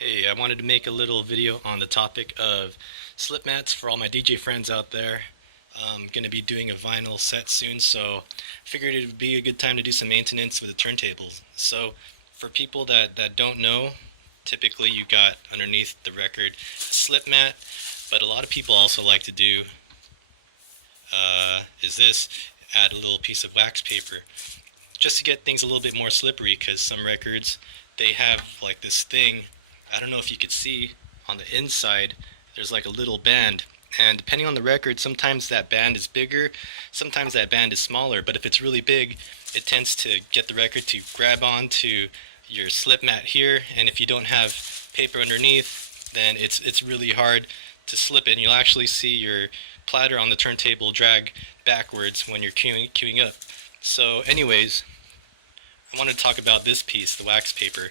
Hey, I wanted to make a little video on the topic of slip mats for all my DJ friends out there. I'm going to be doing a vinyl set soon, so I figured it would be a good time to do some maintenance with the turntables. So, for people that don't know, typically you got underneath the record a slip mat, but a lot of people also like to do add a little piece of wax paper just to get things a little bit more slippery because some records they have like this thing. I don't know if you could see on the inside, there's like a little band. And depending on the record, sometimes that band is bigger, sometimes that band is smaller. But if it's really big, it tends to get the record to grab onto your slip mat here. And if you don't have paper underneath, then it's really hard to slip it. And you'll actually see your platter on the turntable drag backwards when you're queuing up. So anyways, I wanted to talk about this piece, the wax paper,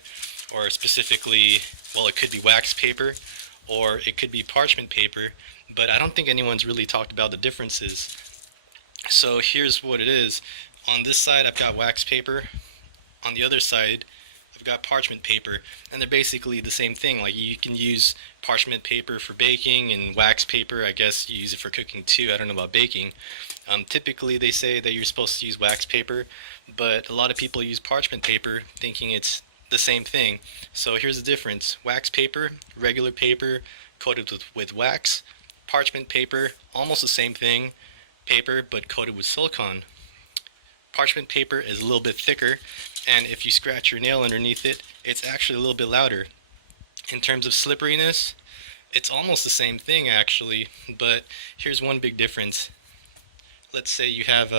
or specifically, well, it could be wax paper or it could be parchment paper, but I don't think anyone's really talked about the differences. So here's what it is. On this side, I've got wax paper. On the other side, I've got parchment paper, and they're basically the same thing. Like, you can use parchment paper for baking, and wax paper, I guess you use it for cooking too. I don't know about baking. Typically, they say that you're supposed to use wax paper, but a lot of people use parchment paper thinking it's the same thing. So here's the difference. Wax paper, regular paper coated with wax. Parchment paper, almost the same thing, paper but coated with silicone. Parchment paper is a little bit thicker, and if you scratch your nail underneath it, it's actually a little bit louder. In terms of slipperiness, it's almost the same thing actually, but here's one big difference. Let's say you have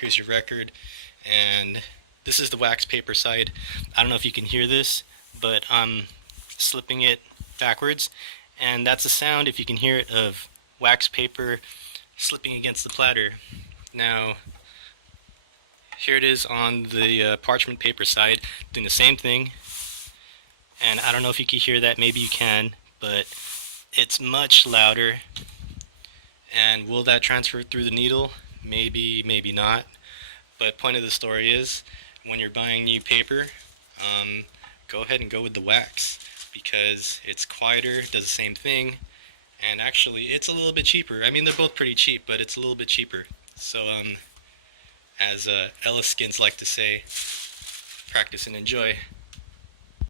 here's your record, and this is the wax paper side. I don't know if you can hear this, but I'm slipping it backwards, and that's a sound, if you can hear it, of wax paper slipping against the platter. Now, here it is on the parchment paper side, doing the same thing, and I don't know if you can hear that, maybe you can, but it's much louder. And will that transfer through the needle? Maybe, maybe not. But point of the story is, when you're buying new paper, go ahead and go with the wax because it's quieter, does the same thing, and actually it's a little bit cheaper. I mean, they're both pretty cheap, but it's a little bit cheaper. So, as Ellis Skins like to say, practice and enjoy.